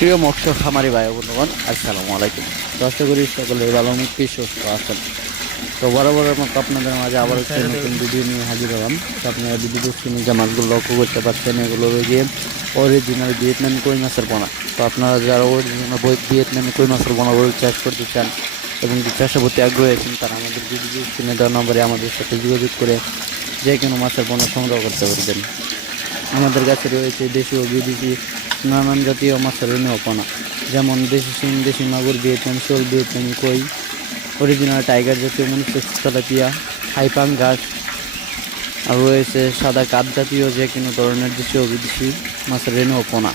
প্রিয় মৎস্য খামারি ভাই বন্ধুগণ, আসসালামু আলাইকুম। তো আশা করি সকলে ভালো মুক্তি সুস্থ আছেন। তো বরাবরের মতো আপনাদের মাঝে আবার একটি নতুন ভিডিও নিয়ে হাজির হলাম। তো আপনারা ভিডিও স্ক্রিনে যে মাছগুলো লক্ষ্য করতে পারছেন, এগুলো গিয়ে অরিজিনাল ভিয়েতনামি কই মাছের পোনা। তো আপনারা যারা অরিজিনাল ভিয়েতনামি কই মাছের পোনাগুলো চাষ করতে চান এবং কি চাষের প্রতি আগ্রহী আছেন, তারা আমাদের ভিডিও স্ক্রিনে দেওয়া নম্বরে আমাদের সাথে যোগাযোগ করে যে কোনো মাছের পোনা সংগ্রহ করতে পারবেন। আমাদের কাছে রয়েছে দেশি ও বিদেশি নানান জাতীয় মাছের পোনা, যেমন দেশি শিং, দেশি মাগুর, ভিয়েতনাম শোল, ভিয়েতনামি কই, অরিজিনাল টাইগার জাতীয় মনুষ্য তেলাপিয়া, হাইপাং ঘাস, আর রয়েছে সাদা কাঠ জাতীয় যে কোনো ধরনের দেশি ও বিদেশি মাছের পোনা।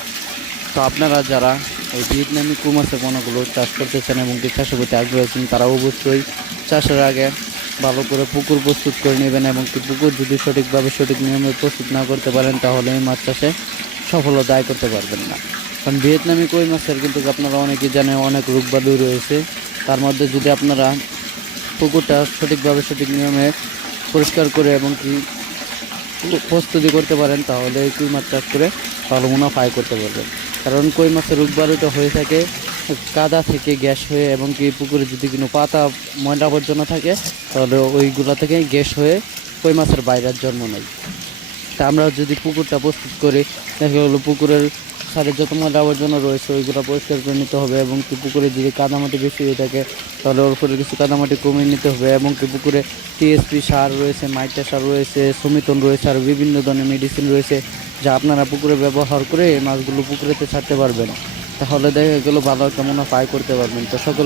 তো আপনারা যারা এই ভিয়েতনামি কু মাছের পোনাগুলো চাষ করতে চান এবং কি চাষের প্রতি আগ্রহী আছেন, তারা অবশ্যই চাষের আগে ভালো করে পুকুর প্রস্তুত করে নেবেন এবং কি পুকুর যদি সঠিকভাবে সঠিক নিয়মে প্রস্তুত না করতে পারেন, তাহলে এই মাছ চাষে সফলতা আয় করতে পারবেন না। কারণ ভিয়েতনামি কই মাছের কিন্তু আপনারা অনেকেই জানেন অনেক রোগবালাই রয়েছে। তার মধ্যে যদি আপনারা পুকুরটা সঠিকভাবে সঠিক নিয়মে পরিষ্কার করে এবং কি প্রস্তুতি করতে পারেন, তাহলে এই কই মাছ চাষ করে ভালো মুনাফা আয় করতে পারবেন। কারণ কই মাছের রোগবালাইটা হয়ে থাকে কাদা থেকে গ্যাস হয়ে, এবং কি পুকুরে যদি কোনো পাতা ময়লা আবর্জনা থাকে, তাহলে ওইগুলা থেকে গ্যাস হয়ে কই মাছের বাইরের জন্ম নেয়। তা আমরা যদি পুকুরটা প্রস্তুত করি, দেখা গেলো পুকুরের সাথে যত ময়লা আবর্জনা রয়েছে ওইগুলো পরিষ্কার করে নিতে হবে, এবং কি পুকুরে যদি কাদামাটি বেশি হয়ে থাকে তাহলে ওর উপরে কিছু কাদামাটি কমিয়ে নিতে হবে, এবং কি পুকুরে টিএসপি সার রয়েছে, মাইটা সার রয়েছে, সমিতন রয়েছে, আর বিভিন্ন ধরনের মেডিসিন রয়েছে যা আপনারা পুকুরে ব্যবহার করে এই মাছগুলো পুকুরেতে ছাড়তে পারবেন। তাহলে দেখা গেলো ভালো একটা মুনাফা আয় করতে পারবেন। তো সকল